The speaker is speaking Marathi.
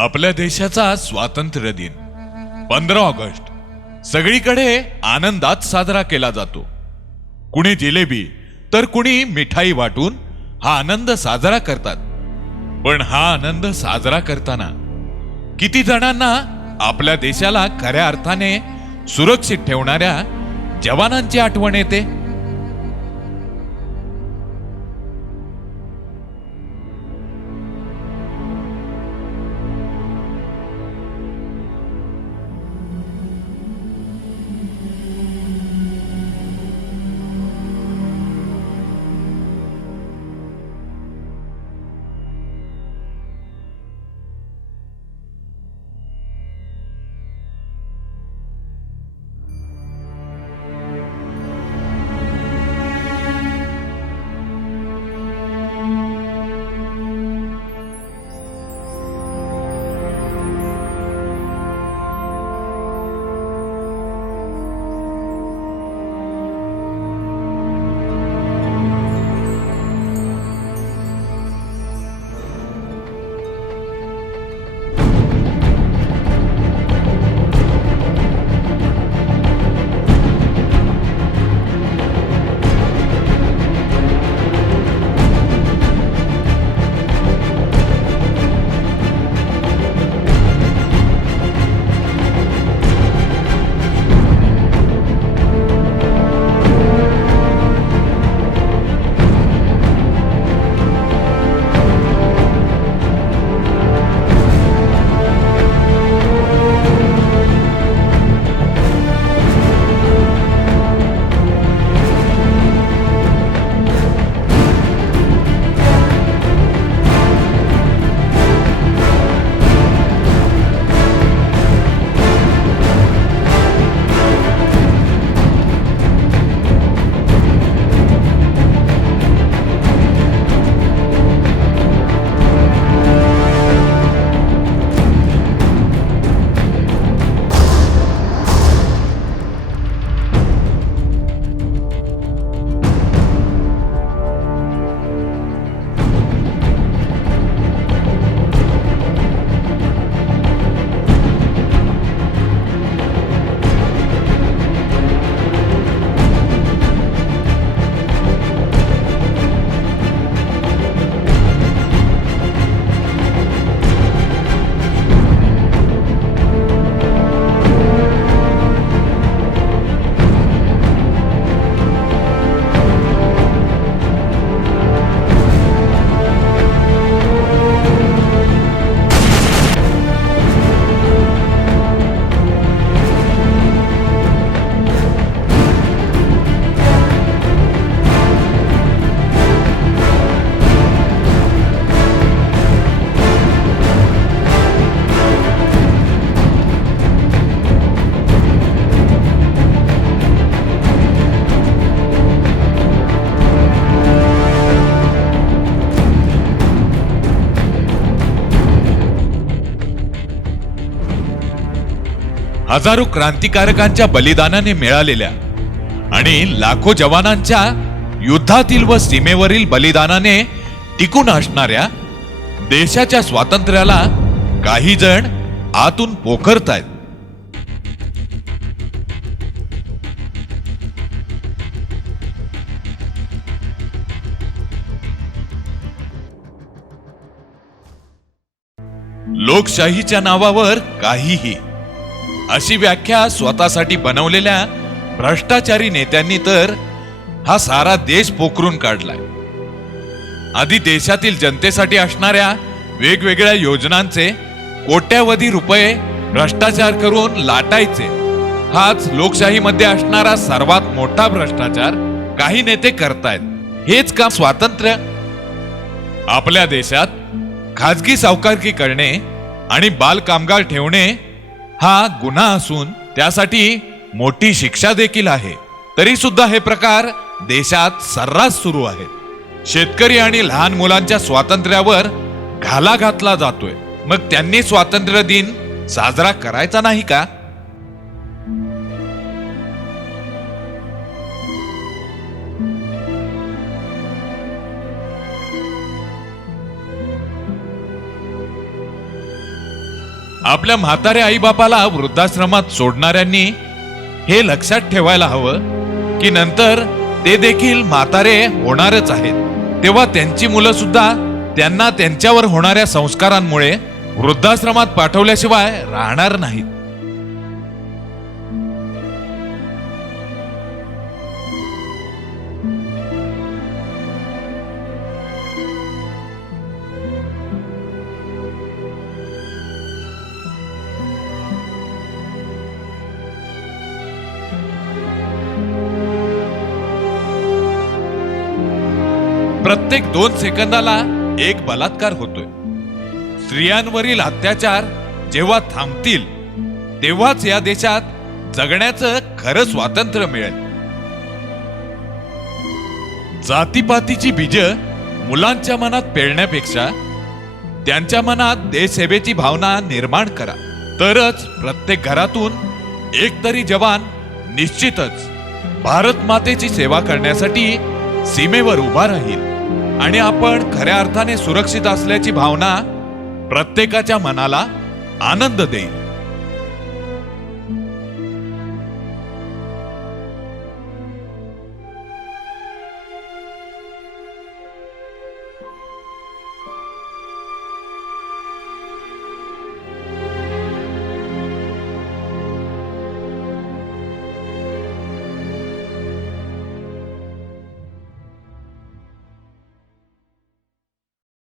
आपल्या देशाचा स्वातंत्र्य दिन 15 ऑगस्ट सगळीकडे आनंदात साजरा केला जातो. कुणी जिलेबी तर कुणी मिठाई वाटून हा आनंद साजरा करतात. पण हा आनंद साजरा करताना किती जणांना आपल्या देशाला खऱ्या अर्थाने सुरक्षित ठेवणाऱ्या जवानांची आठवण येते. हजारो क्रांतिकारकांच्या बलिदानाने मिळालेल्या आणि लाखो जवानांच्या युद्धातील व सीमेवरील बलिदानाने टिकून असणाऱ्या देशाच्या स्वातंत्र्याला काही जण आतून पोखरतायत. लोकशाहीच्या नावावर काहीही अशी व्याख्या स्वतःसाठी बनवलेल्या भ्रष्टाचारी नेत्यांनी तर हा सारा देश पोखरून काढलाय. आधी देशातील जनतेसाठी असणाऱ्या वेगवेगळ्या योजनांचे कोट्यावधी रुपये भ्रष्टाचार करून लाटायचे. हाच लोकशाहीमध्ये असणारा सर्वात मोठा भ्रष्टाचार काही नेते करतायत. हेच काम स्वातंत्र्य? आपल्या देशात खाजगी सावकारकी करणे आणि बाल कामगार ठेवणे हा गुन्हा असून त्यासाठी मोठी शिक्षा देखील आहे. तरी सुद्धा हे प्रकार देशात सर्रास सुरू आहेत. शेतकरी आणि लहान मुलांच्या स्वातंत्र्यावर घाला घातला जातोय. मग त्यांनी स्वातंत्र्य दिन साजरा करायचा नाही का? आपल्या म्हाताऱ्या आईबापाला वृद्धाश्रमात सोडणाऱ्यांनी हे लक्षात ठेवायला हवं की नंतर ते देखील म्हातारे होणारच आहेत, तेव्हा त्यांची मुलं सुद्धा त्यांना त्यांच्यावर होणाऱ्या संस्कारांमुळे वृद्धाश्रमात पाठवल्याशिवाय राहणार नाहीत. प्रत्येक 2 सेकंदाला एक बलात्कार होतोय. स्त्रियांवरील अत्याचार जेव्हा थांबतील तेव्हाच या देशात जगण्याचं खरं स्वातंत्र्य मिळेल. जातीपातीची बीज मुलांच्या मनात पेरण्यापेक्षा त्यांच्या मनात देशसेवेची भावना निर्माण करा, तरच प्रत्येक घरातून एक तरी जवान निश्चितच भारत मातेची सेवा करण्यासाठी सीमेवर उभा राहील आणि आपण खऱ्या अर्थाने सुरक्षित असल्याची भावना प्रत्येकाच्या मनाला आनंद देईल.